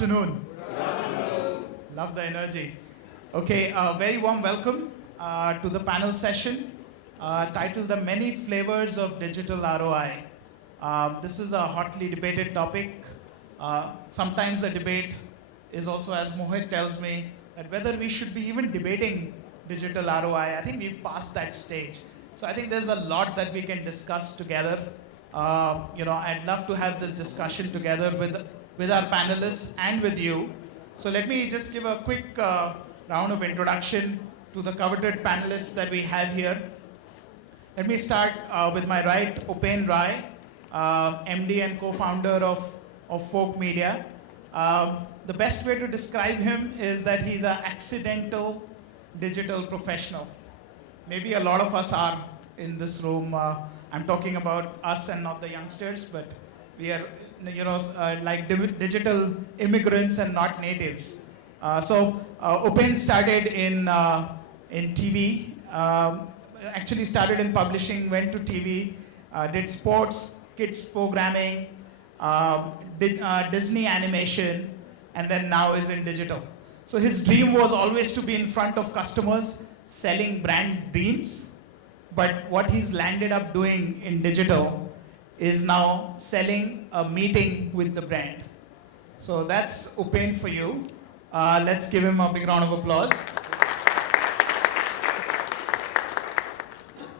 afternoon. Love the energy. Okay, very warm welcome to the panel session titled The Many Flavors of Digital ROI. This is a hotly debated topic. Sometimes the debate is also, as Mohit tells me, that whether we should be even debating digital ROI. I think we've passed that stage. So I think there's a lot that we can discuss together. I'd love to have this discussion together with our panelists and with you. So let me just give a quick round of introduction to the coveted panelists that we have here. Let me start with my right, Upen, MD and co-founder of Folk Media. The best way to describe him is that he's an accidental digital professional. Maybe a lot of us are in this room. I'm talking about us and not the youngsters, but we are, like digital immigrants and not natives. Upen started in TV. Actually started in publishing, went to TV, did sports, kids programming, did Disney animation, and then now is in digital. So his dream was always to be in front of customers, selling brand dreams. But what he's landed up doing in digital is now selling a meeting with the brand. So that's Upen for you. Let's give him a big round of applause.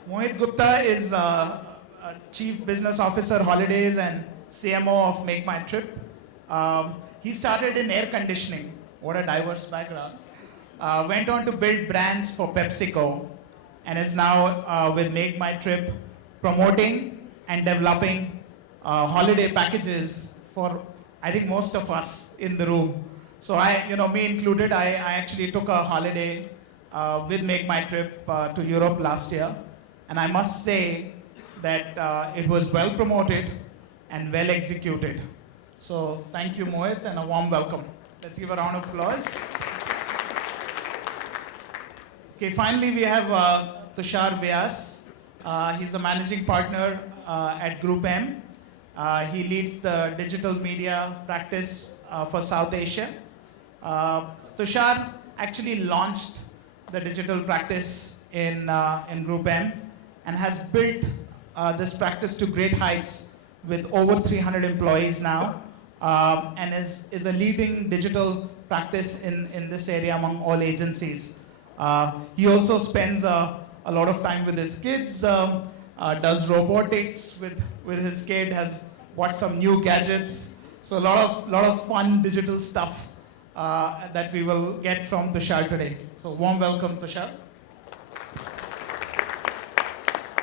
Mohit Gupta is Chief Business Officer Holidays and CMO of Make My Trip. He started in air conditioning. What a diverse background. Went on to build brands for PepsiCo and is now with Make My Trip promoting and developing holiday packages for, I think, most of us in the room. So me included, I actually took a holiday with Make My Trip to Europe last year. And I must say that it was well promoted and well executed. So thank you, Mohit, and a warm welcome. Let's give a round of applause. Okay, finally we have Tushar Vyas. He's the managing partner at GroupM. He leads the digital media practice for South Asia. Tushar actually launched the digital practice in GroupM and has built this practice to great heights with over 300 employees now, and is a leading digital practice in this area among all agencies. He also spends a lot of time with his kids, does robotics with his kid, has bought some new gadgets. So a lot of fun digital stuff that we will get from Tushar today. So warm welcome, Tushar.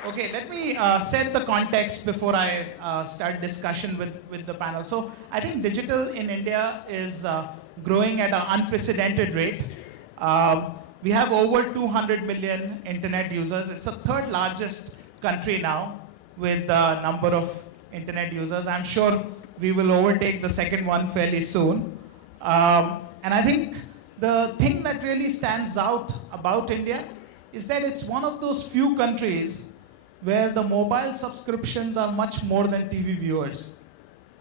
Okay, let me set the context before I start discussion with the panel. So I think digital in India is growing at an unprecedented rate. We have over 200 million internet users. It's the third largest country now with the number of internet users. I'm sure we will overtake the second one fairly soon. And I think the thing that really stands out about India is that it's one of those few countries where the mobile subscriptions are much more than TV viewers.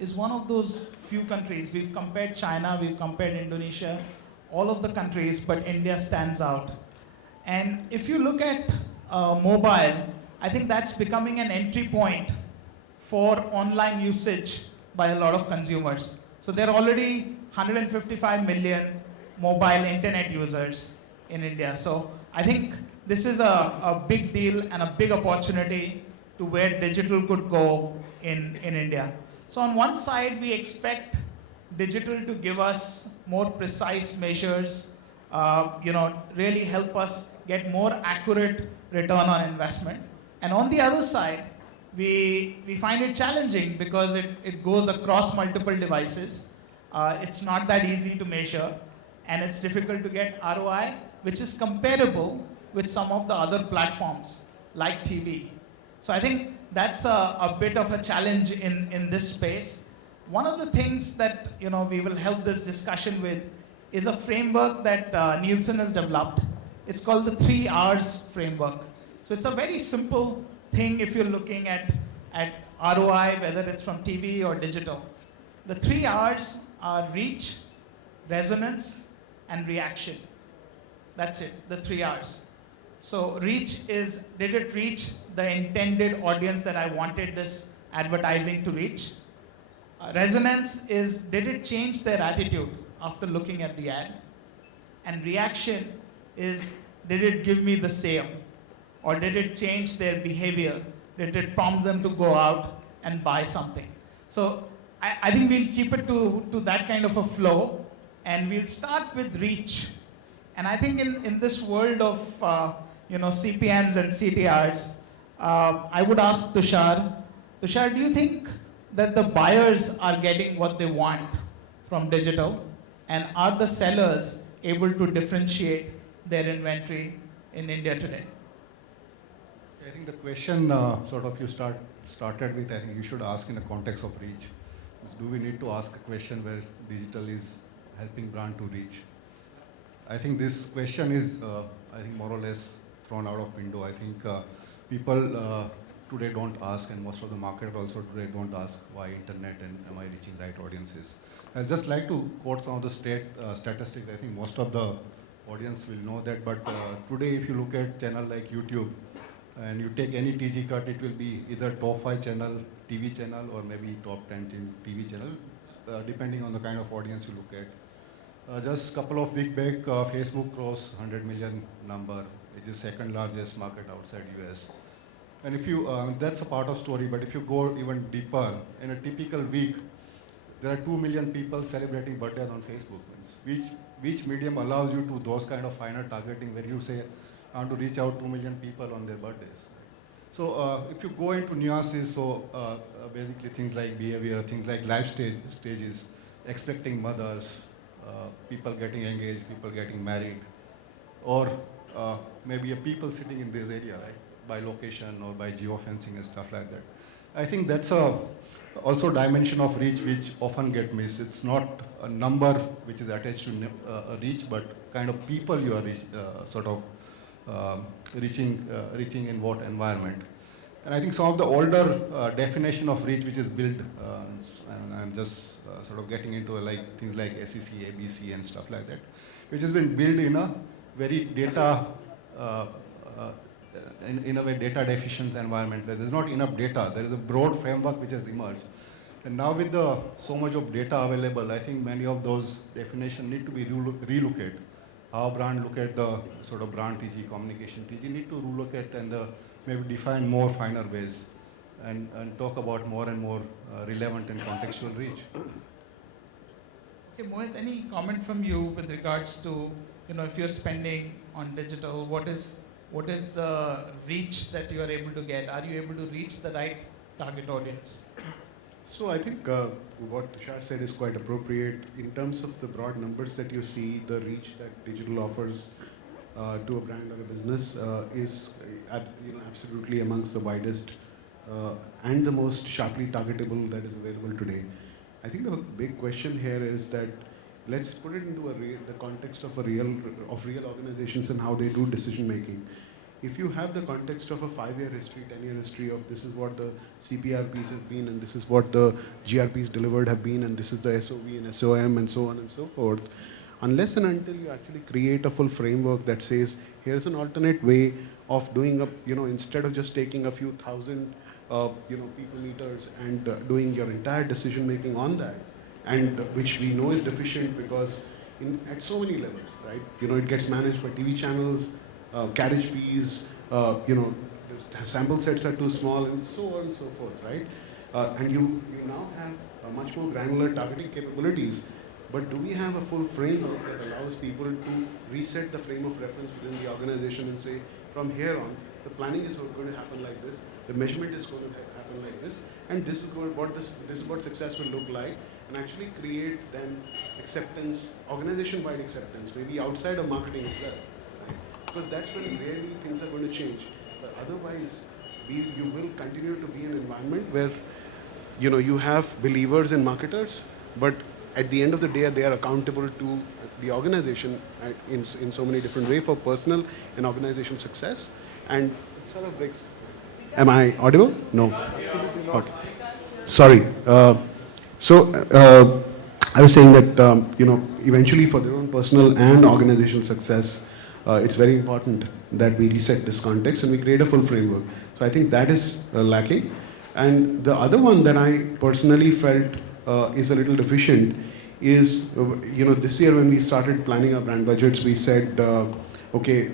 It's one of those few countries. We've compared China, we've compared Indonesia, all of the countries, but India stands out. And if you look at mobile, I think that's becoming an entry point for online usage by a lot of consumers. So there are already 155 million mobile internet users in India. So I think this is a big deal and a big opportunity to where digital could go in India. So on one side, we expect digital to give us more precise measures, really help us get more accurate return on investment. And on the other side, we find it challenging because it goes across multiple devices. It's not that easy to measure, and it's difficult to get ROI, which is comparable with some of the other platforms like TV. So I think that's a bit of a challenge in this space. One of the things that we will help this discussion with is a framework that Nielsen has developed. It's called the 3 R's framework. So it's a very simple thing if you're looking at ROI, whether it's from TV or digital. The 3 R's are reach, resonance, and reaction. That's it, the 3 R's. So reach is, did it reach the intended audience that I wanted this advertising to reach? Resonance is, did it change their attitude after looking at the ad? And reaction is, did it give me the sale? Or did it change their behavior? Did it prompt them to go out and buy something? So I think we'll keep it to that kind of a flow, and we'll start with reach. And I think in this world of CPMs and CTRs, I would ask Tushar, do you think that the buyers are getting what they want from digital? And are the sellers able to differentiate their inventory in India today? I think the question you started with, I think you should ask in the context of reach. Do we need to ask a question where digital is helping brand to reach? I think this question is, more or less thrown out of window. I think people today don't ask, and most of the market also today don't ask why internet and am I reaching right audiences. I'd just like to quote some of the statistics. I think most of the audience will know that, but today if you look at channel like YouTube, and you take any TG cut, it will be either top 5 channel, TV channel, or maybe top 10 TV channel, depending on the kind of audience you look at. Just a couple of weeks back, Facebook crossed 100 million number, which is second largest market outside US. And if you, that's a part of story, but if you go even deeper, in a typical week, there are 2 million people celebrating birthdays on Facebook. Which medium allows you to those kind of finer targeting where you say, I want to reach out 2 million people on their birthdays. So if you go into nuances, basically things like behavior, things like life stages, expecting mothers, people getting engaged, people getting married, or maybe a people sitting in this area, right, by location or by geofencing and stuff like that. I think that's also dimension of reach which often get missed. It's not a number which is attached to a reach, but kind of people you are reaching in what environment. And I think some of the older definition of reach which is built, and I'm just getting into things like SEC, ABC and stuff like that, which has been built in a very data, in a way data deficient environment where there's not enough data. There is a broad framework which has emerged. And now with so much of data available, I think many of those definitions need to be relooked. How brand look at the brand TG, communication TG, need to look at and maybe define more finer ways and talk about more and more relevant and contextual reach. Okay, Mohit, any comment from you with regards to, if you're spending on digital, what is the reach that you are able to get? Are you able to reach the right target audience? So I think what Tushar said is quite appropriate. In terms of the broad numbers that you see, the reach that digital offers to a brand or a business is absolutely amongst the widest and the most sharply targetable that is available today. I think the big question here is that let's put it into the context of real organizations and how they do decision making. If you have the context of a 5-year history, 10-year history of this is what the CPRPs have been and this is what the GRPs delivered have been and this is the SOV and SOM and so on and so forth, unless and until you actually create a full framework that says here's an alternate way of doing instead of just taking a few thousand people meters and doing your entire decision making on that, and which we know is deficient because at so many levels, right? It gets managed by TV channels, carriage fees, sample sets are too small and so on and so forth, right? And you now have a much more granular targeting capabilities, but do we have a full framework that allows people to reset the frame of reference within the organization and say, from here on, the planning is going to happen like this, the measurement is going to happen like this, and this is what success will look like, and actually create then acceptance, organization-wide acceptance, maybe outside of marketing as well. Because that's when really things are going to change. But otherwise, you will continue to be an environment where you have believers and marketers, but at the end of the day, they are accountable to the organization in so many different ways for personal and organization success. And it sort of breaks. Am I audible? No. Okay. Sorry. I was saying that, eventually for their own personal and organizational success, it's very important that we reset this context and we create a full framework. So I think that is lacking. And the other one that I personally felt is a little deficient is, this year when we started planning our brand budgets, we said, okay,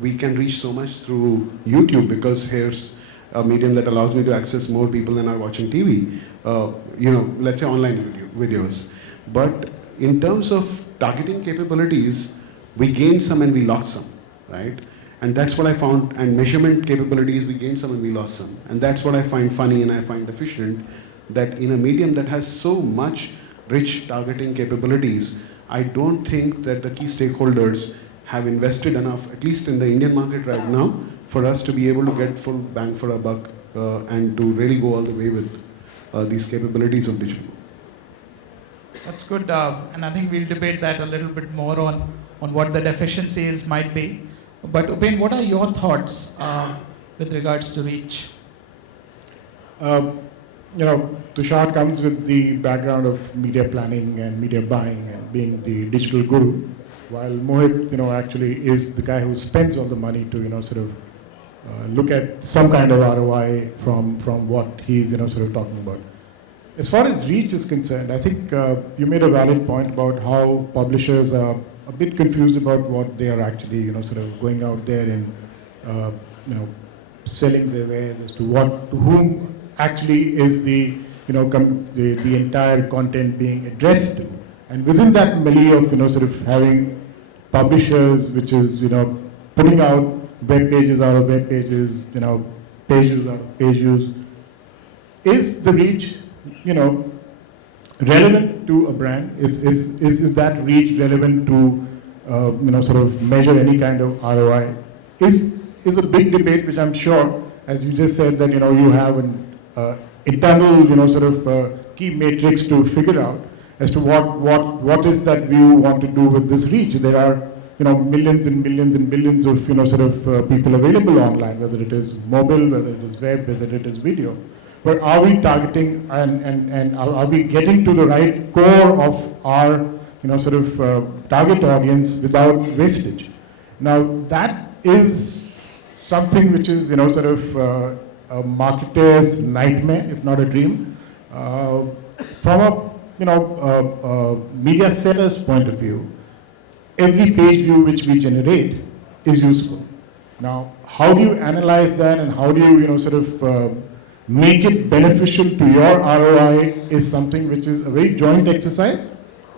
we can reach so much through YouTube because here's a medium that allows me to access more people than are watching TV. Let's say online videos. But in terms of targeting capabilities, we gained some and we lost some, right? And that's what I found, and measurement capabilities, we gained some and we lost some. And that's what I find funny and I find deficient, that in a medium that has so much rich targeting capabilities, I don't think that the key stakeholders have invested enough, at least in the Indian market right now, for us to be able to get full bang for a buck and to really go all the way with these capabilities of digital. That's good, and I think we'll debate that a little bit more on what the deficiencies might be. But Upen, what are your thoughts with regards to reach? Tushar comes with the background of media planning and media buying and being the digital guru, while Mohit, actually is the guy who spends all the money to, look at some kind of ROI from what he's, sort of talking about. As far as reach is concerned, I think you made a valid point about how publishers are a bit confused about what they are actually, sort of going out there and, selling their wares as to whom actually is the, the entire content being addressed to. And within that milieu of, sort of having publishers, which is, putting out web pages out of web pages, pages out of page views, is the reach, relevant to a brand? Is that reach relevant to, sort of measure any kind of ROI? Is a big debate, which I'm sure, as you just said, that, you have an internal, sort of key matrix to figure out as to what is that you want to do with this reach. There are, millions and millions and billions of, sort of people available online, whether it is mobile, whether it is web, whether it is video. But are we targeting and are we getting to the right core of our, sort of target audience without wastage? Now that is something which is, sort of a marketer's nightmare, if not a dream. From a, media seller's point of view, every page view which we generate is useful. Now, how do you analyze that and how do you, sort of make it beneficial to your ROI is something which is a very joint exercise.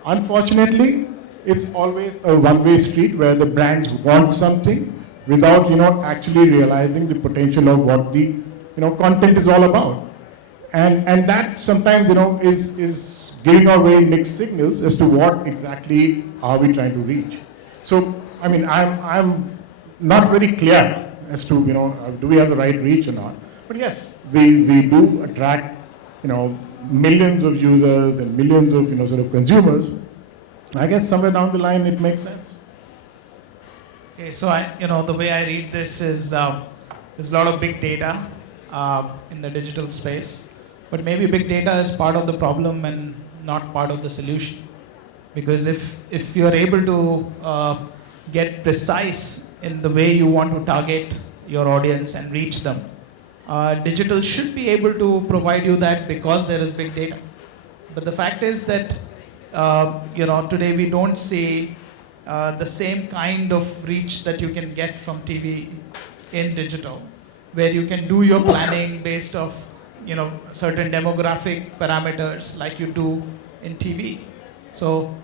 Unfortunately, it's always a one-way street where the brands want something without, actually realizing the potential of what the, content is all about. And that sometimes, is giving away mixed signals as to what exactly are we trying to reach. So, I mean, I'm not very clear as to, do we have the right reach or not. But yes, we do attract, millions of users and millions of, sort of consumers. I guess somewhere down the line it makes sense. Okay, so the way I read this is there's a lot of big data in the digital space, but maybe big data is part of the problem and not part of the solution. Because if you're able to get precise in the way you want to target your audience and reach them, digital should be able to provide you that because there is big data. But the fact is that today we don't see the same kind of reach that you can get from TV in digital, where you can do your planning based off certain demographic parameters like you do in TV. So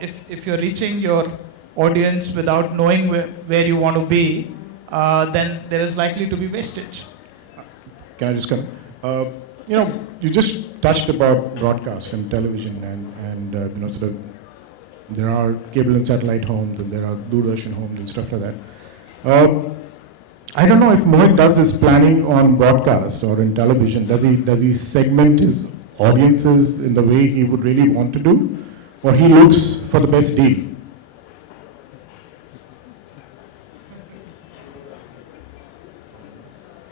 if you're reaching your audience without knowing where you want to be, then there is likely to be wastage. Can I just come? You just touched about broadcast and television and sort of there are cable and satellite homes and there are Doordarshan homes and stuff like that. I don't know if Mohit does his planning on broadcast or in television. Does he segment his audiences in the way he would really want to do, or he looks for the best deal?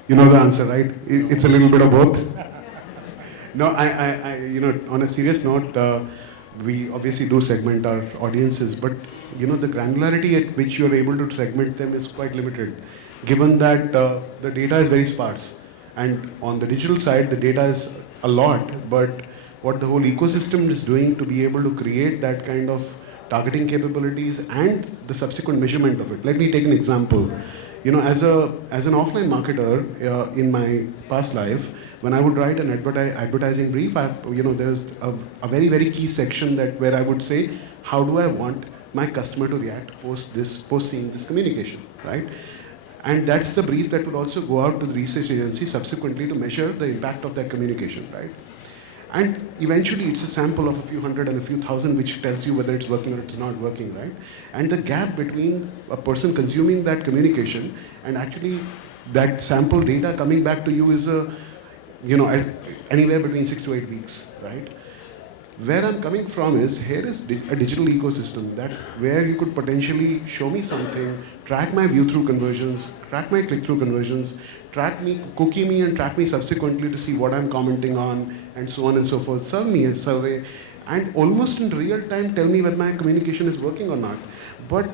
You know the answer, right? It's a little bit of both. No, I on a serious note, we obviously do segment our audiences, but you know, the granularity at which you are able to segment them is quite limited, given that the data is very sparse. And on the digital side, the data is a lot, but what the whole ecosystem is doing to be able to create that kind of targeting capabilities and the subsequent measurement of it. Let me take an example. You know, as an offline marketer in my past life, when I would write an advertising brief, there's a very, very key section where I would say, how do I want my customer to react post seeing this communication, right? And that's the brief that would also go out to the research agency subsequently to measure the impact of that communication, right? And eventually it's a sample of a few hundred and a few thousand which tells you whether it's working or it's not working, right? And the gap between a person consuming that communication and actually that sample data coming back to you is anywhere between 6 to 8 weeks, right? Where I'm coming from is, here is a digital ecosystem where you could potentially show me something, track my view-through conversions, track my click-through conversions, cookie me and track me subsequently to see what I'm commenting on, and so on and so forth. Serve me a survey, and almost in real time tell me whether my communication is working or not. But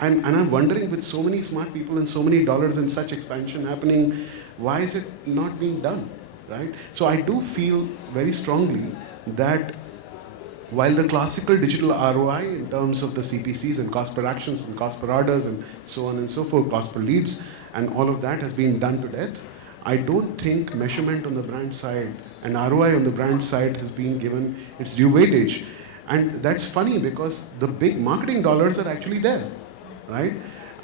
I'm wondering, with so many smart people and so many dollars and such expansion happening, why is it not being done, right? So I do feel very strongly that while the classical digital ROI in terms of the CPCs and cost per actions and cost per orders and so on and so forth, cost per leads and all of that has been done to death, I don't think measurement on the brand side and ROI on the brand side has been given its due weightage. And that's funny because the big marketing dollars are actually there, right?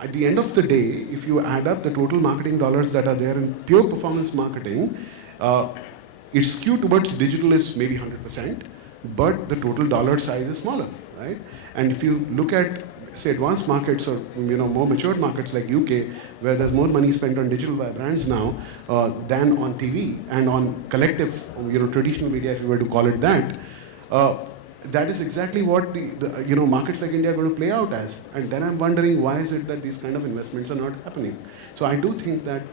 At the end of the day, if you add up the total marketing dollars that are there in pure performance marketing, its skew towards digital is maybe 100%, but the total dollar size is smaller, right? And if you look at, say, advanced markets or more matured markets like UK, where there's more money spent on digital by brands now than on TV and on collective, traditional media, if you were to call it that, that is exactly what the markets like India are going to play out as. And then I'm wondering, why is it that these kind of investments are not happening? So I do think that,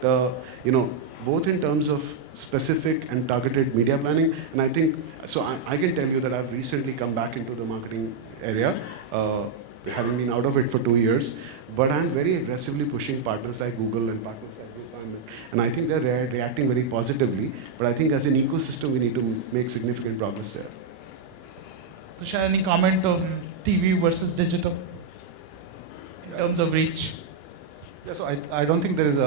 both in terms of specific and targeted media planning, and I think, so I can tell you that I've recently come back into the marketing area, having been out of it for 2 years, but I'm very aggressively pushing partners like Google and partners like GroupM, and I think they're reacting very positively, but I think as an ecosystem we need to make significant progress there. Tushar, any comment on TV versus digital in terms of reach? Yeah, so I don't think there is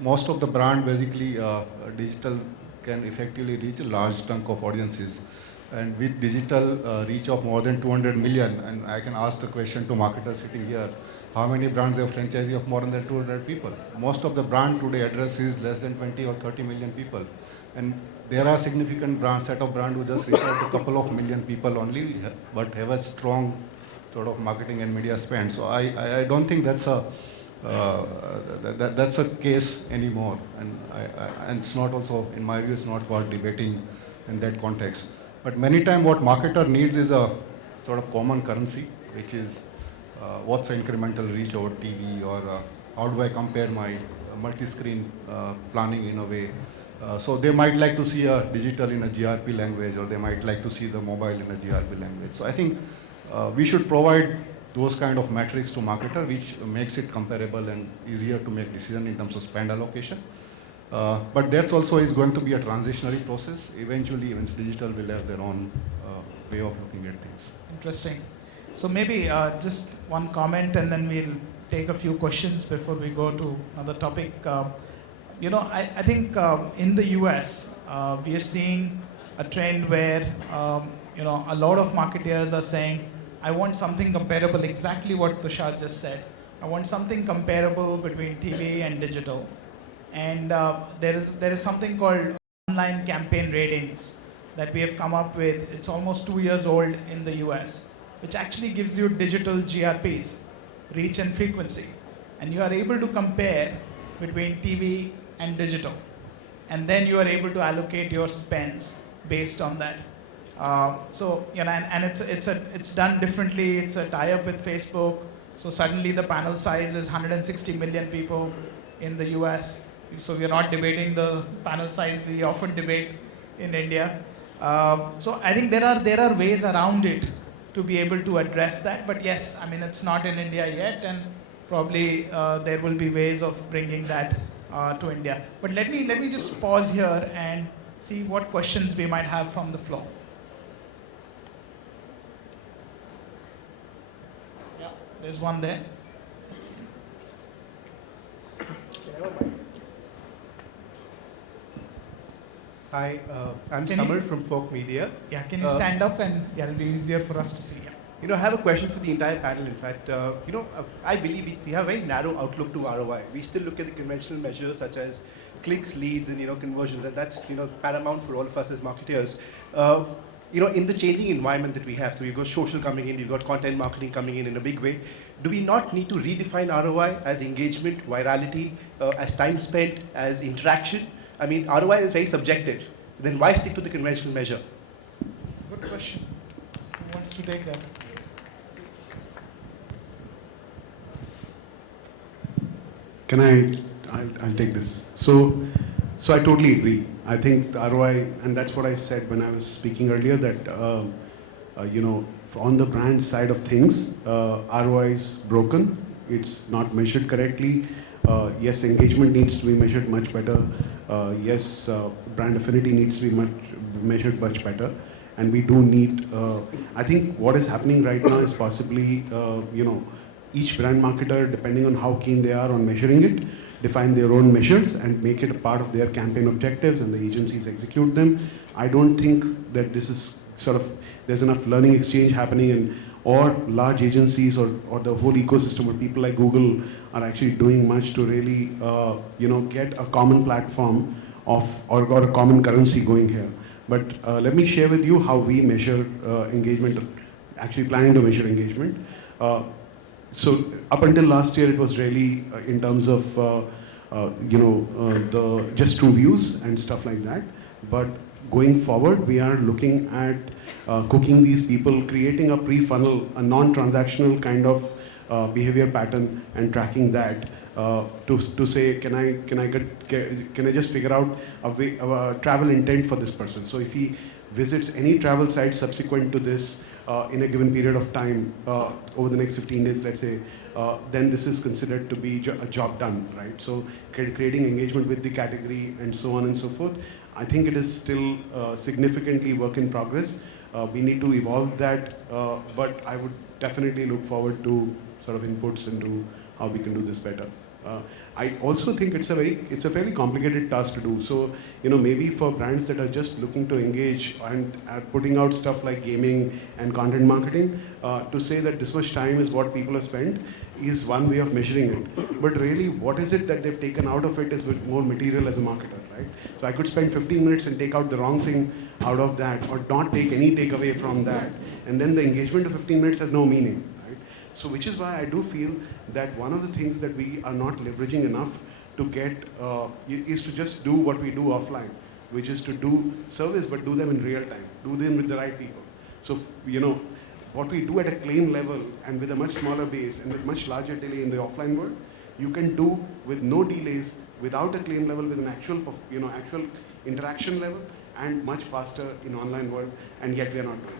most of the brand basically digital can effectively reach a large chunk of audiences. And with digital reach of more than 200 million, and I can ask the question to marketers sitting here, how many brands have franchisee of more than 200 people? Most of the brand today addresses less than 20 or 30 million people. And there are significant set of brands who just reach out to a couple of million people only, but have a strong sort of marketing and media spend. So I don't think that's a case anymore. And it's not also, in my view, it's not worth debating in that context. But many times what marketer needs is a sort of common currency, which is what's the incremental reach over TV, or how do I compare my multi-screen planning in a way. So they might like to see a digital in a GRP language, or they might like to see the mobile in a GRP language. So I think we should provide those kind of metrics to marketer, which makes it comparable and easier to make decision in terms of spend allocation. But that's also is going to be a transitionary process. Eventually, even digital will have their own way of looking at things. Interesting. So maybe just one comment, and then we'll take a few questions before we go to another topic. I think in the US, we are seeing a trend where, a lot of marketeers are saying, I want something comparable, exactly what Tushar just said. I want something comparable between TV and digital. And there is something called online campaign ratings that we have come up with. It's almost 2 years old in the US, which actually gives you digital GRPs, reach and frequency. And you are able to compare between TV and digital. And then you are able to allocate your spends based on that. And it's done differently. It's a tie-up with Facebook. So suddenly the panel size is 160 million people in the US. So we're not debating the panel size we often debate in India. So I think there are ways around it to be able to address that. But yes, I mean, it's not in India yet, and probably there will be ways of bringing that to India. But let me just pause here and see what questions we might have from the floor. Yeah, there's one there. Hi, I'm Can you- Samar from Folk Media. Yeah, can you stand up, and yeah, it'll be easier for us to see. Yeah. You know, I have a question for the entire panel. In fact, I believe we have a very narrow outlook to ROI. We still look at the conventional measures such as clicks, leads, and conversions, and that's paramount for all of us as marketers. In the changing environment that we have, so you've got social coming in, you've got content marketing coming in a big way. Do we not need to redefine ROI as engagement, virality, as time spent, as interaction? I mean, ROI is very subjective. Then why stick to the conventional measure? Good question. Who wants to take that? I'll take this. So I totally agree. I think the ROI, and that's what I said when I was speaking earlier, that, on the brand side of things, ROI is broken. It's not measured correctly. Yes, engagement needs to be measured much better. Yes, brand affinity needs to be measured much better. And we do need, I think what is happening right now is possibly, each brand marketer, depending on how keen they are on measuring it, define their own measures and make it a part of their campaign objectives, and the agencies execute them. I don't think that this is there's enough learning exchange happening, or large agencies or the whole ecosystem or people like Google are actually doing much to really, get a common platform or a common currency going here. But let me share with you how we measure engagement, actually planning to measure engagement. So up until last year, it was really in terms of, the just true views and stuff like that. But going forward, we are looking at cooking these people, creating a pre-funnel, a non-transactional kind of behavior pattern, and tracking that to say, can I just figure out a travel intent for this person? So if he visits any travel site subsequent to this in a given period of time, over the next 15 days, let's say, then this is considered to be a job done, right? So creating engagement with the category and so on and so forth. I think it is still significantly work in progress. We need to evolve that, but I would definitely look forward to sort of inputs into how we can do this better. I also think it's a fairly complicated task to do. So, maybe for brands that are just looking to engage and putting out stuff like gaming and content marketing, to say that this much time is what people have spent is one way of measuring it. But really, what is it that they've taken out of it is more material as a marketer, right? So I could spend 15 minutes and take out the wrong thing out of that, or not take any takeaway from that. And then the engagement of 15 minutes has no meaning. So which is why I do feel that one of the things that we are not leveraging enough to get is to just do what we do offline, which is to do service, but do them in real time, do them with the right people. So, what we do at a claim level and with a much smaller base and with much larger delay in the offline world, you can do with no delays, without a claim level, with an actual interaction level, and much faster in online world, and yet we are not doing it.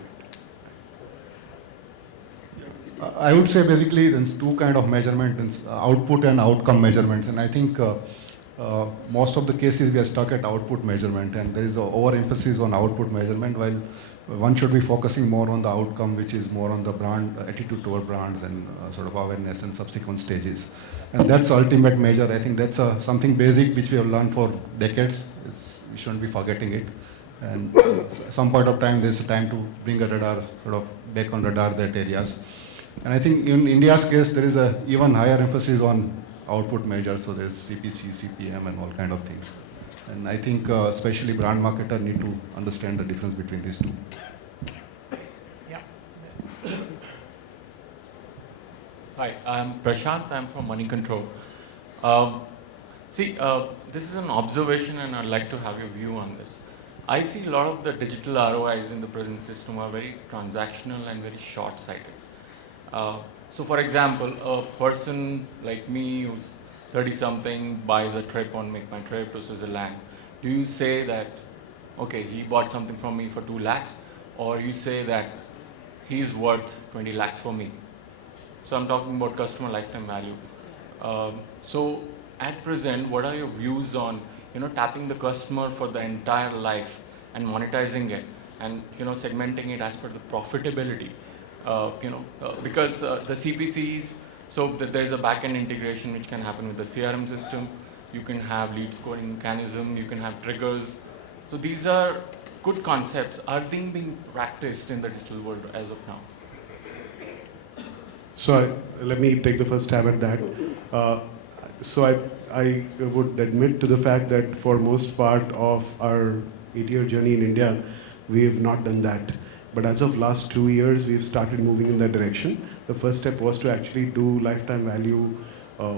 I would say basically there's two kind of measurements, output and outcome measurements. And I think most of the cases we are stuck at output measurement, and there is an overemphasis on output measurement, while one should be focusing more on the outcome, which is more on the brand attitude toward brands and sort of awareness and subsequent stages. And that's the ultimate measure. I think that's something basic which we have learned for decades. We shouldn't be forgetting it. And some point of time, there's a time to bring a radar sort of back on radar that areas. And I think in India's case, there is a even higher emphasis on output measures. So there's CPC, CPM, and all kind of things. And I think especially brand marketer need to understand the difference between these two. Yeah. Hi, I'm Prashant. I'm from Money Control. This is an observation, and I'd like to have your view on this. I see a lot of the digital ROIs in the present system are very transactional and very short-sighted. So for example, a person like me who's 30-something buys a trip on Make My Trip to Switzerland. Do you say that okay, he bought something from me for 2 lakhs, or you say that he is worth 20 lakhs for me. So I'm talking about customer lifetime value. So at present, what are your views on, tapping the customer for the entire life and monetizing it, and segmenting it as per the profitability? Because the CPCs, so there's a back-end integration which can happen with the CRM system. You can have lead scoring mechanism. You can have triggers. So these are good concepts. Are they being practiced in the digital world as of now? So let me take the first stab at that. I would admit to the fact that for most part of our 8-year journey in India, we have not done that. But as of last 2 years, we've started moving in that direction. The first step was to actually do lifetime value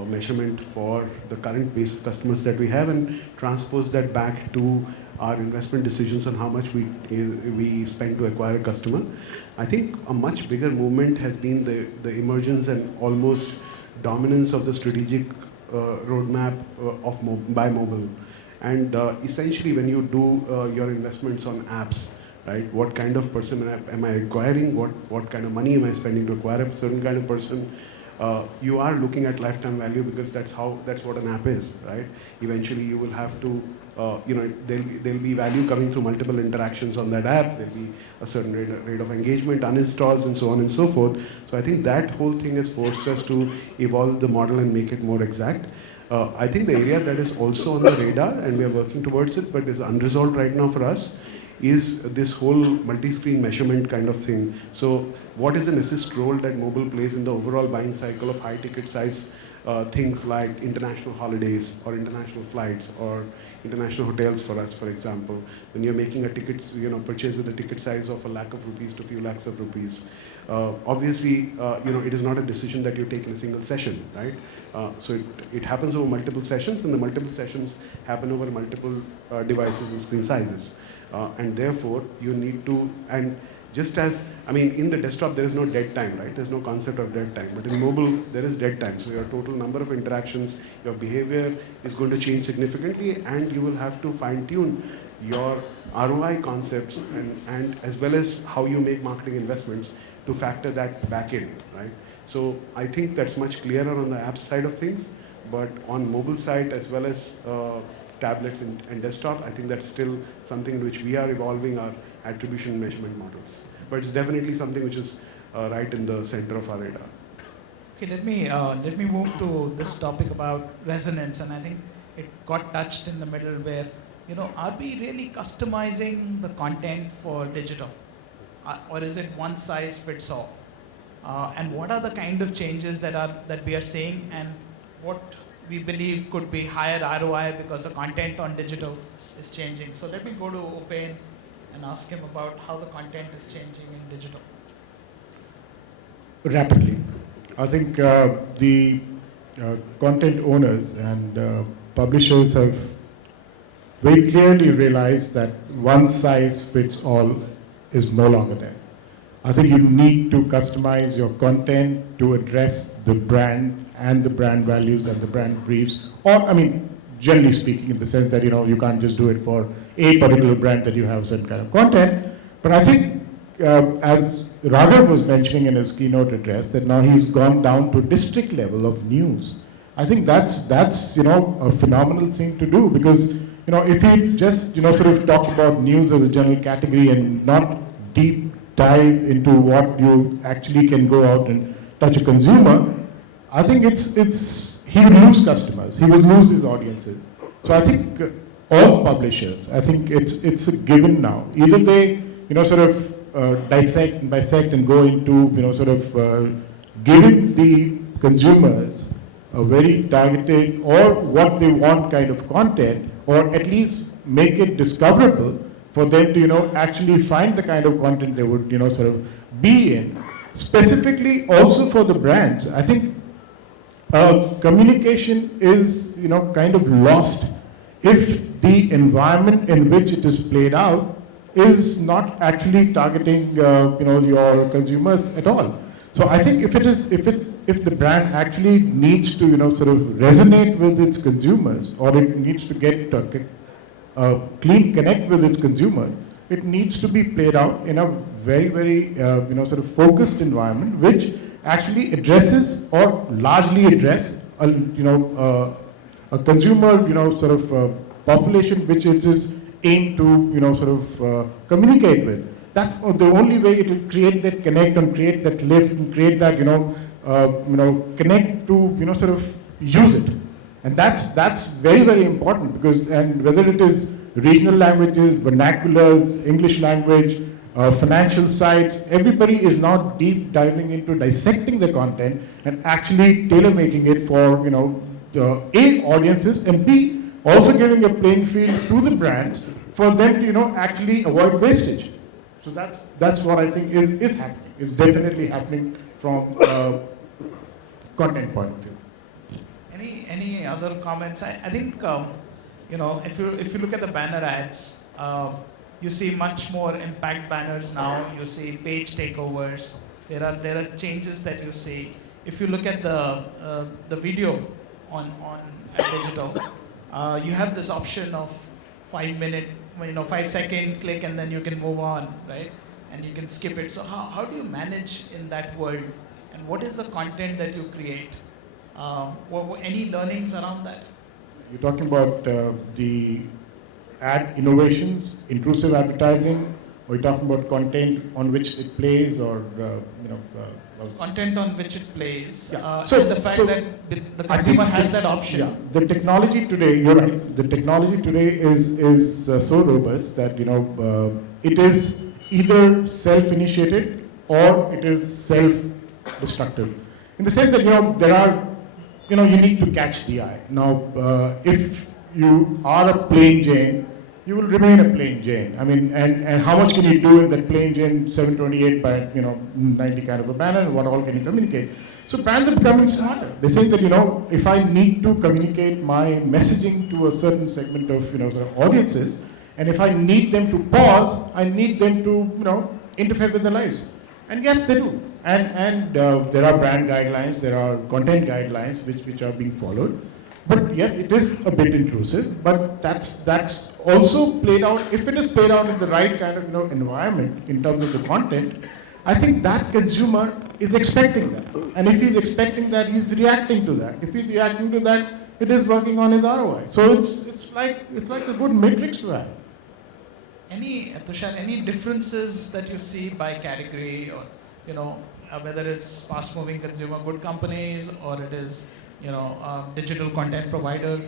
measurement for the current base of customers that we have and transpose that back to our investment decisions on how much we spend to acquire a customer. I think a much bigger movement has been the emergence and almost dominance of the strategic roadmap by mobile. And essentially when you do your investments on apps, right, what kind of person am I acquiring, what kind of money am I spending to acquire a certain kind of person, you are looking at lifetime value, because that's what an app is, right? Eventually you will have to, there'll be value coming through multiple interactions on that app. There'll be a certain rate of engagement, uninstalls, and so on and so forth. So I think that whole thing has forced us to evolve the model and make it more exact. I think the area that is also on the radar, and we are working towards it, but is unresolved right now for us, is this whole multi-screen measurement kind of thing. So what is an assist role that mobile plays in the overall buying cycle of high ticket size things like international holidays or international flights or international hotels for us, for example. When you're making a ticket, purchase with a ticket size of 1 lakh of rupees to a few lakhs of rupees. Obviously, it is not a decision that you take in a single session, right? So it happens over multiple sessions, and the multiple sessions happen over multiple devices and screen sizes. And therefore, you need to, and just as, in the desktop, there is no dead time, right? There's no concept of dead time. But in mobile, there is dead time. So your total number of interactions, your behavior is going to change significantly, and you will have to fine-tune your ROI concepts and as well as how you make marketing investments to factor that back in, right? So I think that's much clearer on the app side of things, but on mobile side as well as tablets and desktop, I think that's still something in which we are evolving our attribution measurement models. But it's definitely something which is right in the center of our radar. Okay, let me move to this topic about resonance, and I think it got touched in the middle where, are we really customizing the content for digital? Or is it one size fits all? And what are the kind of changes that we are seeing, and what we believe could be higher ROI because the content on digital is changing? So let me go to Upen and ask him about how the content is changing in digital. Rapidly. I think the content owners and publishers have very clearly realized that one size fits all is no longer there. I think you need to customize your content to address the brand and the brand values and the brand briefs, or generally speaking, in the sense that you can't just do it for a particular brand that you have certain kind of content. But I think as Raghav was mentioning in his keynote address, that now he's gone down to district level of news. I think that's a phenomenal thing to do, because if we just sort of talk about news as a general category and not deep dive into what you actually can go out and touch a consumer, I think he would lose customers, he would lose his audiences. So I think all publishers, I think it's a given now. Either they sort of bisect and go into giving the consumers a very targeted or what they want kind of content, or at least make it discoverable for them to actually find the kind of content they would sort of be in. Specifically also for the brands, I think communication is kind of lost if the environment in which it is played out is not actually targeting your consumers at all. So I think if the brand actually needs to sort of resonate with its consumers, or it needs to get clean connect with its consumer, it needs to be played out in a very, very, sort of focused environment, which actually addresses or largely address, a consumer, sort of population which it is aimed to, sort of communicate with. That's the only way it will create that connect and create that lift and create that, connect to, sort of use it. And that's very, very important because, and whether it is regional languages, vernaculars, English language, financial sites, everybody is now deep diving into dissecting the content and actually tailor making it for, A, audiences, and B, also giving a playing field to the brands for them to, actually avoid wastage. So that's what I think is happening. It's definitely happening from content point of view. Any other comments? I think if you look at the banner ads, you see much more impact banners now. You see page takeovers. There are changes that you see. If you look at the video on digital, you have this option of 5-minute, 5-second click, and then you can move on, right? And you can skip it. So how do you manage in that world? And what is the content that you create? Any learnings around that? You're talking about the ad innovations, intrusive advertising, or you're talking about content on which it plays, or content on which it plays. Yeah. And the fact that the consumer has that option. Yeah, the technology today, you're right. The technology today is so robust that it is either self-initiated or it is self-destructive. In the sense that there are you need to catch the eye. Now, if you are a plain Jane, you will remain a plain Jane. I mean, and how much can you do in that plain Jane 728 by 90 kind of a banner, and what all can you communicate? So brands are becoming smarter. They say that if I need to communicate my messaging to a certain segment of sort of audiences, and if I need them to pause, I need them to interfere with their lives. And yes, they do. And there are brand guidelines, there are content guidelines which are being followed. But yes, it is a bit intrusive, but that's also played out. If it is played out in the right kind of environment in terms of the content, I think that consumer is expecting that. And if he's expecting that, he's reacting to that. If he's reacting to that, it is working on his ROI. So it's like a good matrix to have. Tushar, any differences that you see by category, or whether it's fast-moving consumer good companies or it is digital content provider?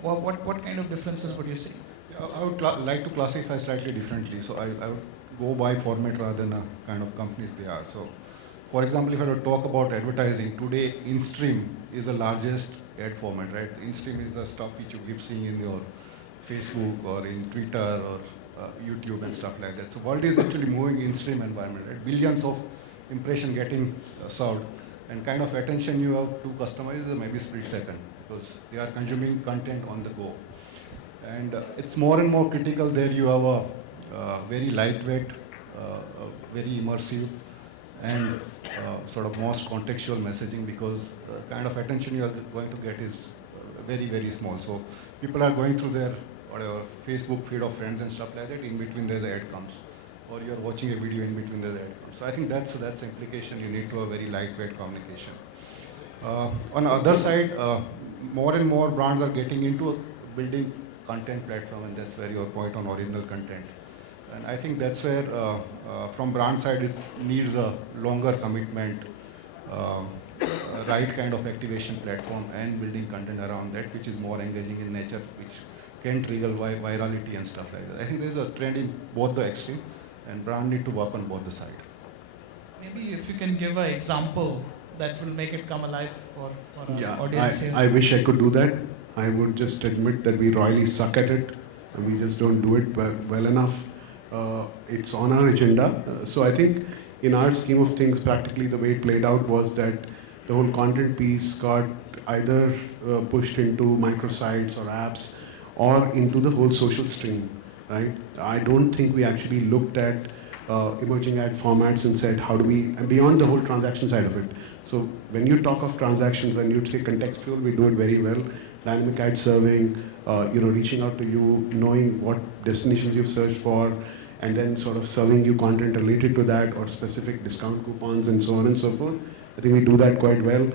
What kind of differences would you see? I would like to classify slightly differently. So I would go by format rather than a kind of companies they are. So, for example, if I were to talk about advertising, today in-stream is the largest ad format, right? In-stream is the stuff which you keep seeing in your Facebook or in Twitter or YouTube and stuff like that. So world is actually moving in-stream environment, right? Billions of impression getting served, and kind of attention you have to customers is maybe split second because they are consuming content on the go. And it's more and more critical there. You have a very lightweight, very immersive, and sort of most contextual messaging, because the kind of attention you are going to get is very, very small. So people are going through their Facebook feed of friends and stuff like that. In between there's an ad comes, or you're watching a video, in between there's an ad comes. So I think that's implication. You need to have very lightweight communication. On the other side, more and more brands are getting into building content platform, and that's where your point on original content. And I think that's where, from brand side, it needs a longer commitment, right kind of activation platform, and building content around that, which is more engaging in nature, which can trigger virality and stuff like that. I think there's a trend in both the extreme, and brand need to work on both the side. Maybe if you can give an example that will make it come alive for our audience here. I wish I could do that. I would just admit that we royally suck at it, and we just don't do it well enough. It's on our agenda. So I think in our scheme of things, practically the way it played out was that the whole content piece got either pushed into microsites or apps, or into the whole social stream, right? I don't think we actually looked at emerging ad formats and said, how do we, and beyond the whole transaction side of it. So when you talk of transactions, when you say contextual, we do it very well. Dynamic ad serving, reaching out to you, knowing what destinations you've searched for, and then sort of serving you content related to that or specific discount coupons and so on and so forth. I think we do that quite well.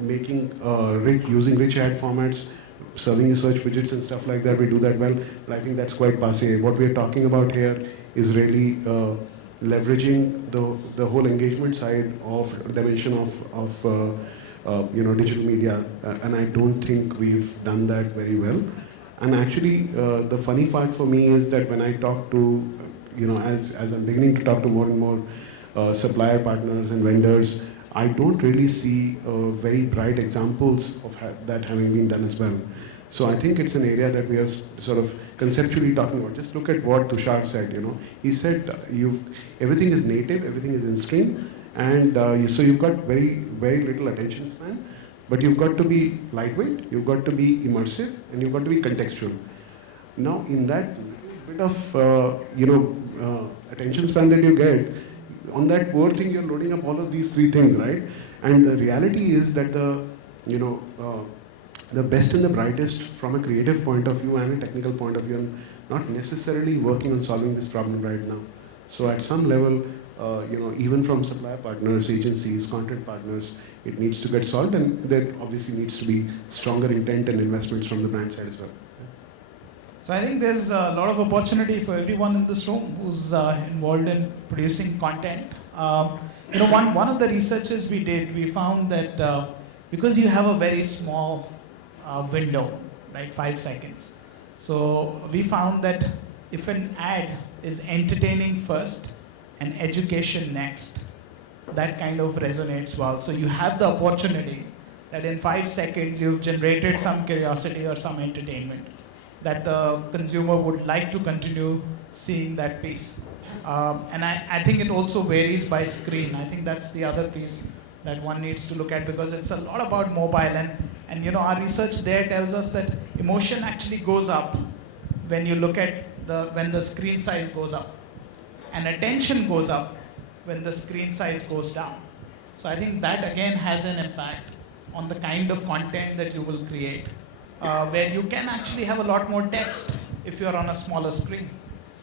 Making using rich ad formats, serving you search widgets and stuff like that, we do that well. But I think that's quite passé. What we're talking about here is really leveraging the whole engagement side of dimension of digital media, and I don't think we've done that very well. And actually, the funny part for me is that when I talk to, as I'm beginning to talk to more and more supplier partners and vendors, I don't really see very bright examples of that having been done as well. So I think it's an area that we are sort of conceptually talking about. Just look at what Tushar said. He said everything is native, everything is in stream, and so you've got very, very little attention span, but you've got to be lightweight, you've got to be immersive, and you've got to be contextual. Now, in that bit of attention span that you get, on that poor thing, you're loading up all of these three things, right? And the reality is that the best and the brightest from a creative point of view and a technical point of view are not necessarily working on solving this problem right now. So at some level, even from supplier partners, agencies, content partners, it needs to get solved, and there obviously needs to be stronger intent and investments from the brand side as well. So I think there's a lot of opportunity for everyone in this room who's involved in producing content. One of the researches we did, we found that because you have a very small window, right, 5 seconds. So we found that if an ad is entertaining first and education next, that kind of resonates well. So you have the opportunity that in 5 seconds you've generated some curiosity or some entertainment that the consumer would like to continue seeing that piece. And I think it also varies by screen. I think that's the other piece that one needs to look at, because it's a lot about mobile, and our research there tells us that emotion actually goes up when you look at when the screen size goes up, and attention goes up when the screen size goes down. So I think that again has an impact on the kind of content that you will create, where you can actually have a lot more text if you're on a smaller screen.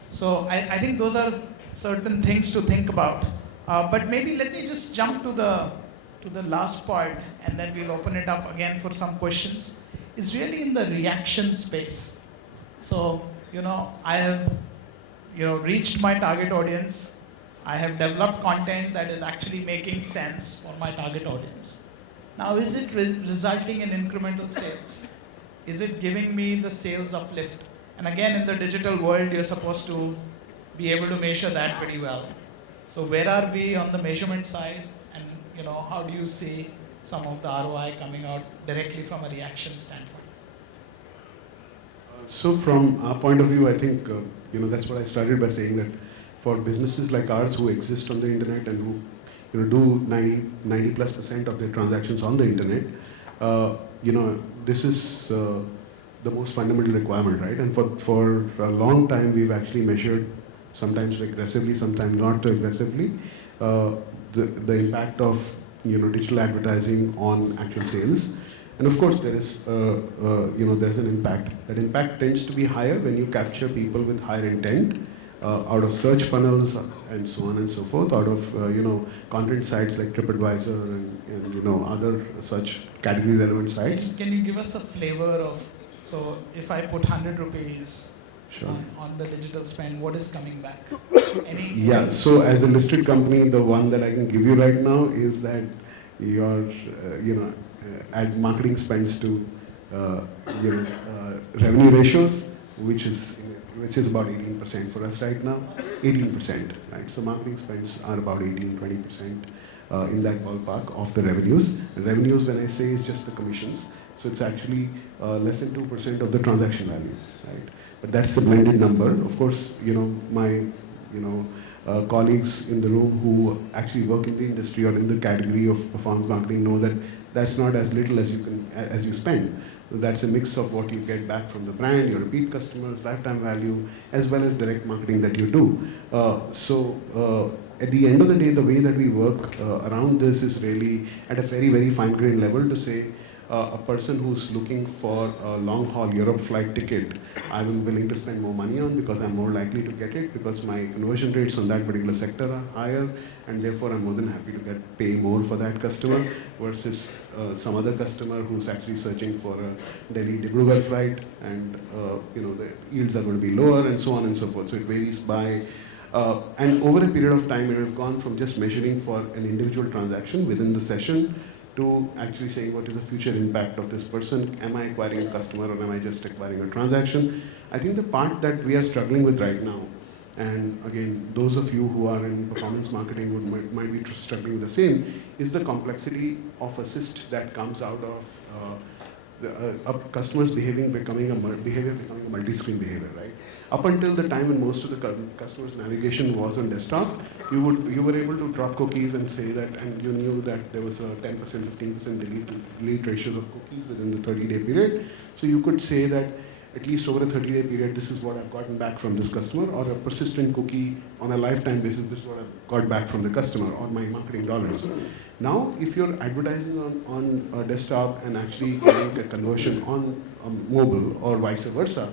So I think those are certain things to think about. But maybe let me just jump to the last part, and then we'll open it up again for some questions. Is really in the reaction space. So, I have, reached my target audience. I have developed content that is actually making sense for my target audience. Now, is it resulting in incremental sales? Is it giving me the sales uplift? And again, in the digital world, you're supposed to be able to measure that pretty well. So where are we on the measurement side? And how do you see some of the ROI coming out directly from a reaction standpoint? So from our point of view, I think, that's what I started by saying, that for businesses like ours who exist on the internet and who do 90+% of their transactions on the internet, this is the most fundamental requirement, right? And for a long time, we've actually measured, sometimes aggressively, sometimes not aggressively, the impact of digital advertising on actual sales. And of course, there is there's an impact. That impact tends to be higher when you capture people with higher intent out of search funnels and so on and so forth, out of content sites like TripAdvisor and other such category relevant sites. Can you give us a flavor of, so if I put 100 rupees Sure. on the digital spend, what is coming back? Yeah, so as a listed company, the one that I can give you right now is that your ad marketing spends to your revenue ratios, which is about 18% for us right now, 18%, right? So marketing spends are about 18-20% in that ballpark of the revenues. And revenues, when I say, is just the commissions. So it's actually less than 2% of the transaction value, right? But that's the blended number. Of course, my colleagues in the room who actually work in the industry or in the category of performance marketing know that that's not as little as you spend. That's a mix of what you get back from the brand, your repeat customers, lifetime value, as well as direct marketing that you do. At the end of the day, the way that we work around this is really at a very, very fine-grained level to say a person who's looking for a long-haul Europe flight ticket, I'm willing to spend more money on because I'm more likely to get it because my conversion rates on that particular sector are higher, and therefore I'm more than happy to pay more for that customer versus some other customer who's actually searching for a Delhi-Dibrugarh flight, and the yields are going to be lower and so on and so forth. So it varies by, and over a period of time, it has gone from just measuring for an individual transaction within the session to actually saying what is the future impact of this person. Am I acquiring a customer or am I just acquiring a transaction? I think the part that we are struggling with right now, and again, those of you who are in performance marketing might be struggling with the same, is the complexity of assist that comes out of customers' behavior becoming a multi-screen behavior, right? Up until the time when most of the customers' navigation was on desktop, you were able to drop cookies and say that, and you knew that there was a 10%, 15% delete ratios of cookies within the 30-day period. So you could say that at least over a 30-day period, this is what I've gotten back from this customer, or a persistent cookie on a lifetime basis, this is what I've got back from the customer, or my marketing dollars. Now, if you're advertising on a desktop and actually getting a conversion on mobile or vice versa,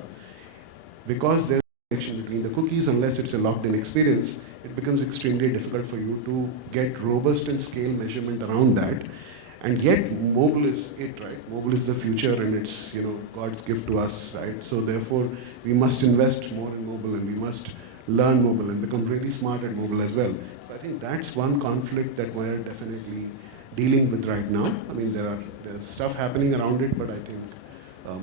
because there's a connection between the cookies, unless it's a locked-in experience, it becomes extremely difficult for you to get robust and scale measurement around that. And yet, mobile is it, right? Mobile is the future, and it's God's gift to us, right? So therefore, we must invest more in mobile, and we must learn mobile and become really smart at mobile as well. So I think that's one conflict that we're definitely dealing with right now. I mean, there's stuff happening around it, but I think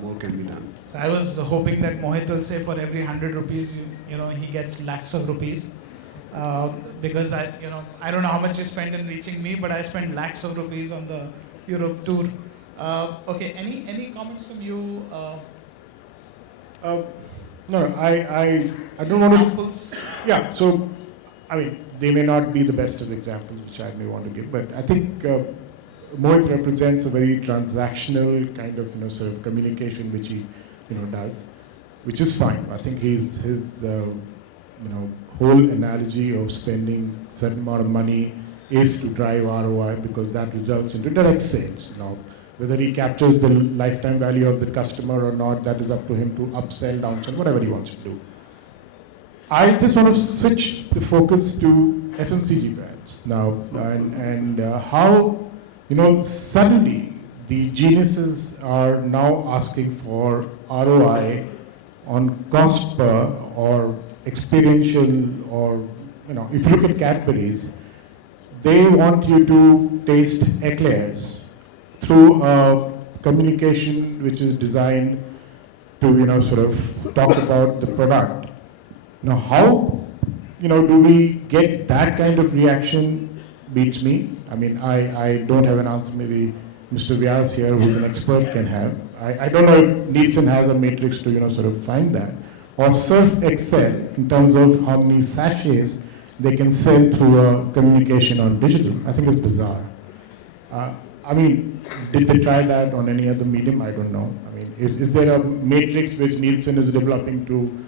more can be done. So I was hoping that Mohit will say for every 100 rupees, he gets lakhs of rupees. Because I don't know how much you spend in reaching me, but I spend lakhs of rupees on the Europe tour. Okay, any comments from you? No, I don't want to. Examples? Yeah, so I mean, they may not be the best of examples which I may want to give, but I think Mohit represents a very transactional kind of sort of communication which he does, which is fine. I think his whole analogy of spending certain amount of money is to drive ROI because that results into direct sales. Whether he captures the lifetime value of the customer or not, that is up to him to upsell, downsell, whatever he wants to do. I just want to switch the focus to FMCG brands now, and how suddenly the geniuses are now asking for ROI on cost per or experiential, or if you look at Cadbury's, they want you to taste eclairs through a communication which is designed to sort of talk about the product. Now, how do we get that kind of reaction? Beats me. I mean, I don't have an answer. Maybe Mr. Vyas here, who's an expert, can have. I don't know if Nielsen has a matrix to sort of find that. Or Surf Excel in terms of how many sachets they can sell through a communication on digital. I think it's bizarre. I mean, did they try that on any other medium? I don't know. I mean, is there a matrix which Nielsen is developing to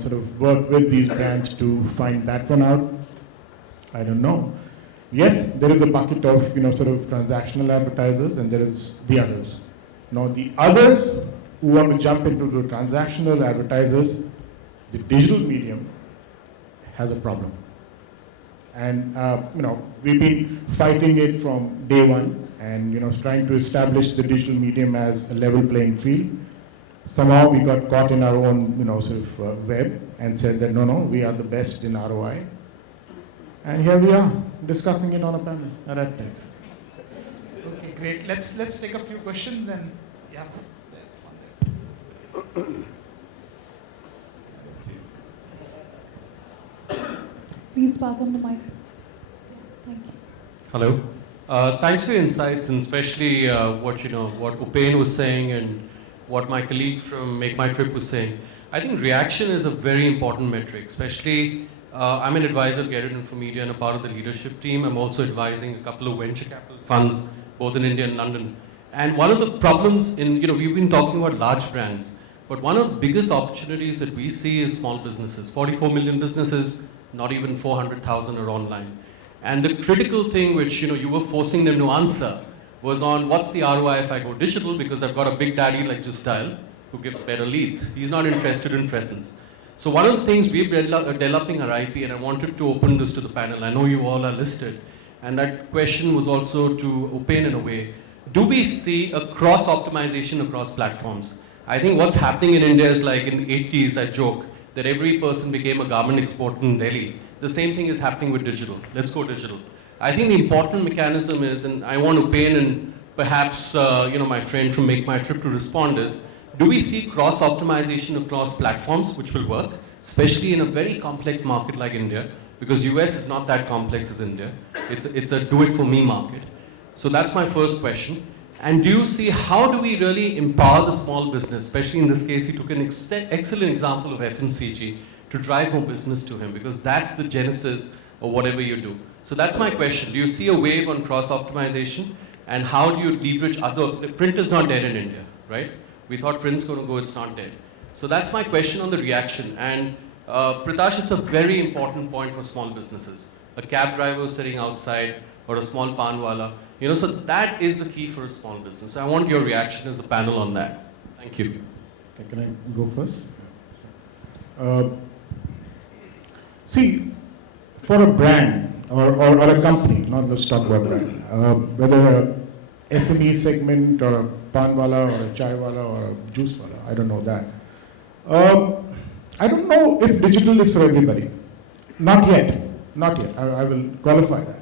sort of work with these brands to find that one out? I don't know. Yes, there is a bucket of sort of transactional advertisers, and there is the others. Now the others who want to jump into the transactional advertisers, the digital medium has a problem. And we've been fighting it from day one, and trying to establish the digital medium as a level playing field. Somehow we got caught in our own sort of web and said that no, we are the best in ROI. And here we are discussing it on a panel at that time. Okay, great. Let's take a few questions and yeah. Please pass on the mic. Thank you. Hello. Thanks for your insights, and especially what Upen was saying and what my colleague from Make My Trip was saying. I think reaction is a very important metric, especially I'm an advisor at Get It Infomedia and a part of the leadership team. I'm also advising a couple of venture capital funds, both in India and London. And one of the problems in, we've been talking about large brands, but one of the biggest opportunities that we see is small businesses. 44 million businesses, not even 400,000 are online. And the critical thing which, you were forcing them to answer was on what's the ROI if I go digital, because I've got a big daddy like Just Dial who gives better leads. He's not interested in presence. So one of the things we're developing our IP, and I wanted to open this to the panel. I know you all are listed, and that question was also to Upen in a way. Do we see a cross-optimization across platforms? I think what's happening in India is like in the 80s, I joke, that every person became a garment exporter in Delhi. The same thing is happening with digital. Let's go digital. I think the important mechanism is, and I want Upen and perhaps my friend from Make My Trip to respond is, do we see cross-optimization across platforms which will work, especially in a very complex market like India, because US is not that complex as India. It's a do-it-for-me market. So that's my first question. And do you see how do we really empower the small business, especially in this case, he took an excellent example of FMCG to drive more business to him, because that's the genesis of whatever you do. So that's my question. Do you see a wave on cross-optimization, and how do you leverage print is not dead in India, right? We thought print's going to go, it's not dead. So that's my question on the reaction. And Pritash, it's a very important point for small businesses. A cab driver sitting outside or a small panwala, so that is the key for a small business. So I want your reaction as a panel on that. Thank you. Can I go first? See, for a brand or a company, let's talk about brand, whether a SME segment or a panwala or a chaiwala or a juicewala, I don't know that. I don't know if digital is for everybody. Not yet. I will qualify that.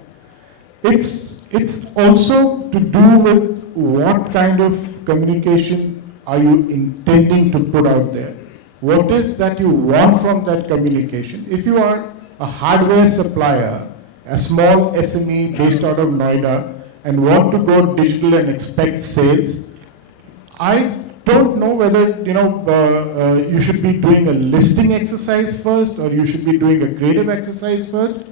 It's also to do with what kind of communication are you intending to put out there. What is that you want from that communication? If you are a hardware supplier, a small SME based out of Noida, and want to go digital and expect sales, I don't know whether you should be doing a listing exercise first or you should be doing a creative exercise first.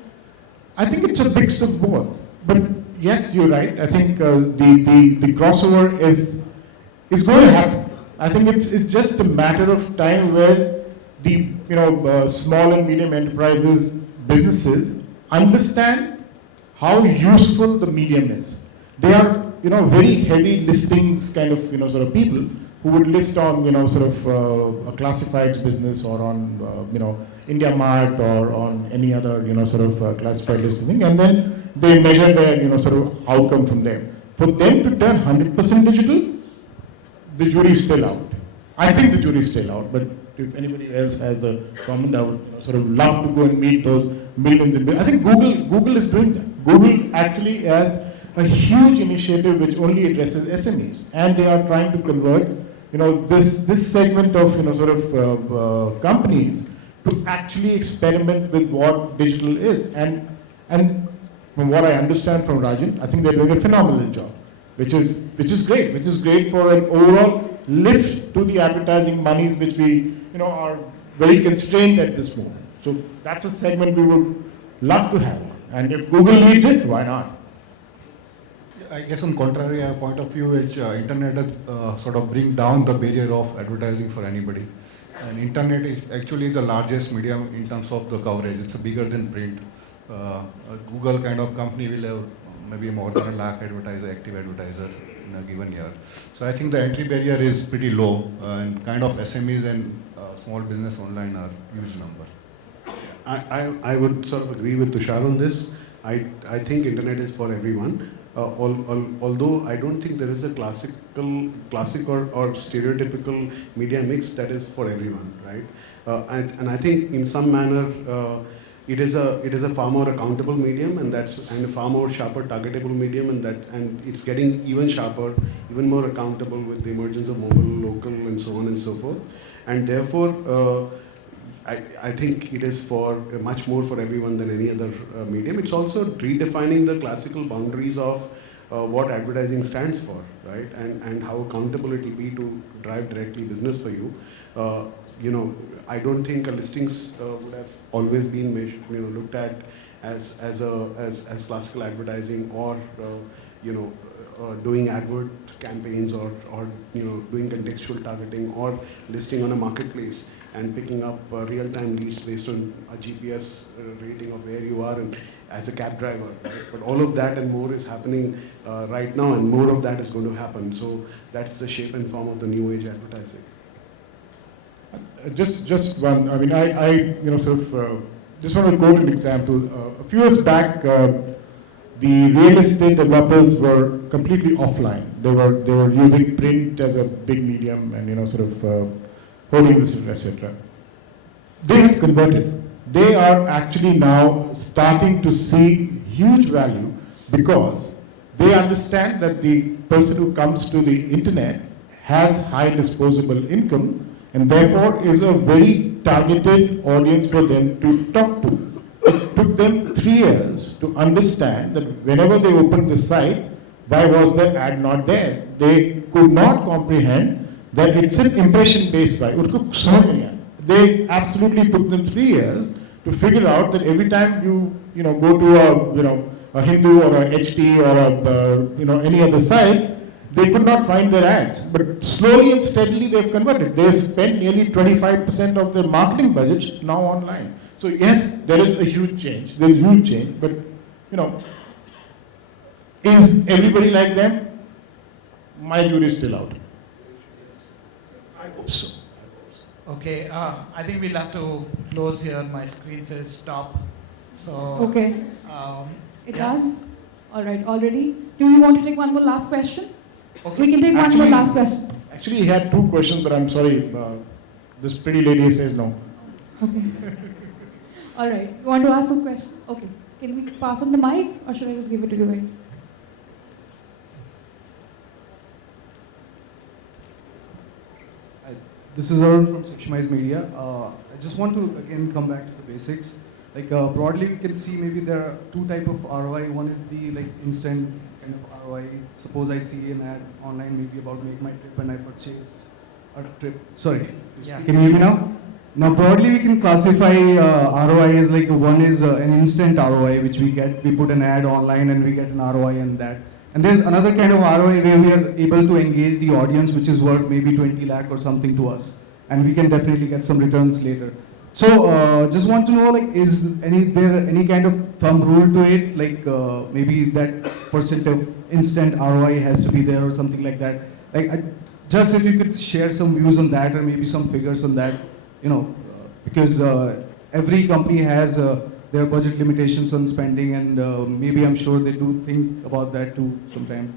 I think it's a mix of both. But yes, you're right. I think the crossover is going to happen. I think it's just a matter of time where the small and medium enterprises, businesses understand how useful the medium is. They are very heavy listings kind of sort of people who would list on a classifieds business or on India Mart or on any other classified listing, and then they measure their sort of outcome from there. For them to turn 100% digital, the jury is still out. I think the jury is still out, but if anybody else has a comment, I would sort of love to go and meet those millions and millions. I think Google is doing that. Google actually has a huge initiative which only addresses SMEs, and they are trying to convert this segment of companies to actually experiment with what digital is. And from what I understand from Rajan, I think they're doing a phenomenal job, which is great for an overall lift to the advertising monies which we are very constrained at this moment. So that's a segment we would love to have, and if Google leads it, why not? I guess on contrary point of view, which internet has sort of bring down the barrier of advertising for anybody. And internet is actually the largest medium in terms of the coverage. It's bigger than print. A Google kind of company will have maybe more than 1 lakh active advertiser in a given year. So I think the entry barrier is pretty low, and kind of SMEs and small business online are huge number. I would sort of agree with Tushar on this. I think internet is for everyone. Although I don't think there is a classic or stereotypical media mix that is for everyone, right? And I think in some manner it is a far more accountable medium, and a far more sharper targetable medium, and it's getting even sharper, even more accountable with the emergence of mobile, local, and so on and so forth. And therefore, I think it is much more for everyone than any other medium. It's also redefining the classical boundaries of what advertising stands for, right? And how accountable it will be to drive directly business for you. I don't think a listings would have always been looked at as classical advertising, or doing advert campaigns, or doing contextual targeting, or listing on a marketplace and picking up real-time leads based on a GPS rating of where you are and as a cab driver, right? But all of that and more is happening right now, and more of that is going to happen. So that's the shape and form of the new age advertising. Just one. I mean, I just want to quote an example. A few years back, the real estate developers were completely offline. They were using print as a big medium, and holdings, etc. They have converted. They are actually now starting to see huge value, because they understand that the person who comes to the internet has high disposable income, and therefore is a very targeted audience for them to talk to. It took them 3 years to understand that whenever they opened the site, why was the ad not there? They could not comprehend that it's an impression-based site. They absolutely took them 3 years to figure out that every time you go to a Hindu or a HT or any other site, they could not find their ads. But slowly and steadily they've converted. They've spent nearly 25% of their marketing budgets now online. So yes, there is a huge change. There is huge change. But is everybody like them? My jury is still out. I hope so. Okay, I think we'll have to close here. My screen says stop. So Okay. It yeah. does? All right, already. Do you want to take one more last question? Okay. We can take one more last question. Actually, he had 2 questions, but I'm sorry. This pretty lady says no. Okay. All right. You want to ask some question? Okay. Can we pass on the mic, or should I just give it to you? Right? This is Arun from Sushmai's Media. I just want to again come back to the basics. Broadly, we can see maybe there are 2 types of ROI. One is the instant kind of ROI. Suppose I see an ad online maybe about make my trip and I purchase a trip. Sorry, Yeah. can you hear me now? Now broadly we can classify ROI as one is an instant ROI which we get. We put an ad online and we get an ROI on that. And there's another kind of ROI where we are able to engage the audience, which is worth maybe 20 lakh or something to us. And we can definitely get some returns later. So just want to know, is there any kind of thumb rule to it? Maybe that percent of instant ROI has to be there or something like that. Just if you could share some views on that, or maybe some figures on that, because every company has their budget limitations on spending, and maybe I'm sure they do think about that too sometime.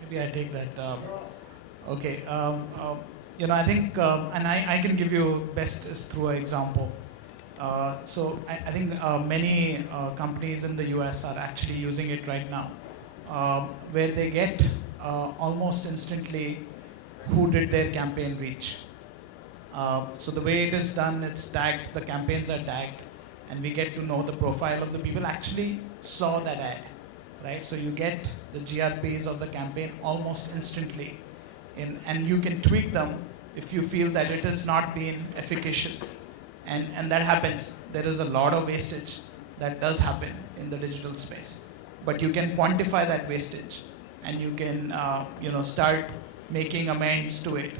Maybe I take that. Okay. I think, and I can give you best is through an example. So I think many companies in the US are actually using it right now, where they get almost instantly who did their campaign reach. So the way it is done, it's tagged, the campaigns are tagged, and we get to know the profile of the people actually saw that ad, right? So you get the GRPs of the campaign almost instantly, and you can tweak them if you feel that it has not been efficacious. And that happens. There is a lot of wastage that does happen in the digital space. But you can quantify that wastage, and you can start making amends to it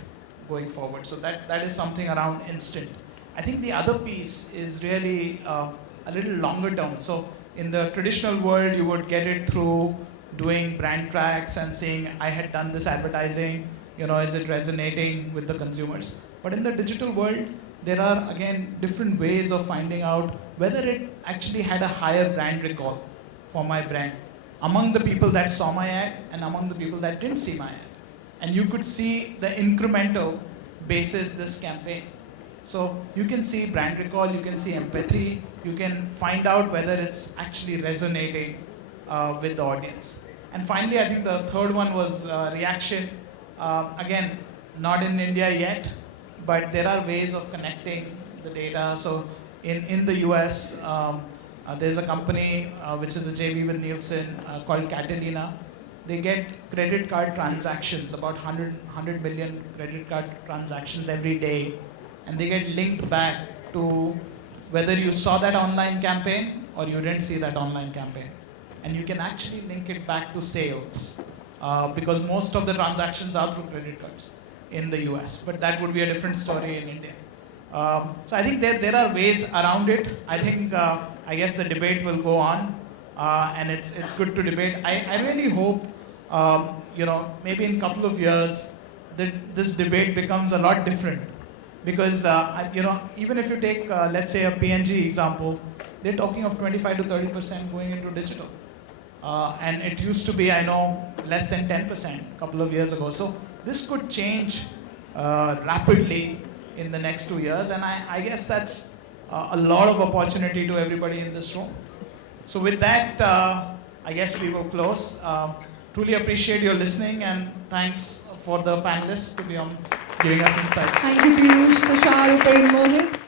going forward. So that is something around instant. I think the other piece is really a little longer term. So in the traditional world, you would get it through doing brand tracks and saying, I had done this advertising, is it resonating with the consumers? But in the digital world, there are, again, different ways of finding out whether it actually had a higher brand recall for my brand among the people that saw my ad and among the people that didn't see my ad. And you could see the incremental basis this campaign. So you can see brand recall, you can see empathy, you can find out whether it's actually resonating with the audience. And finally, I think the third one was reaction. Again, not in India yet, but there are ways of connecting the data. So in the US, There's a company which is a JV with Nielsen called Catalina. They get credit card transactions, about 100 million credit card transactions every day, and they get linked back to whether you saw that online campaign or you didn't see that online campaign. And you can actually link it back to sales because most of the transactions are through credit cards in the US, but that would be a different story in India. So I think there are ways around it. I think, I guess the debate will go on, and it's good to debate. I really hope, maybe in a couple of years, that this debate becomes a lot different. Because, even if you take, let's say, a P&G example, they're talking of 25 to 30% going into digital. And it used to be, I know, less than 10% a couple of years ago. So this could change rapidly in the next 2 years, and I guess that's a lot of opportunity to everybody in this room. So with that, I guess we will close. Truly appreciate your listening, and thanks for the panelists to be on giving us insights. Thank you, Piyush, Tushar, Upen, Mohit.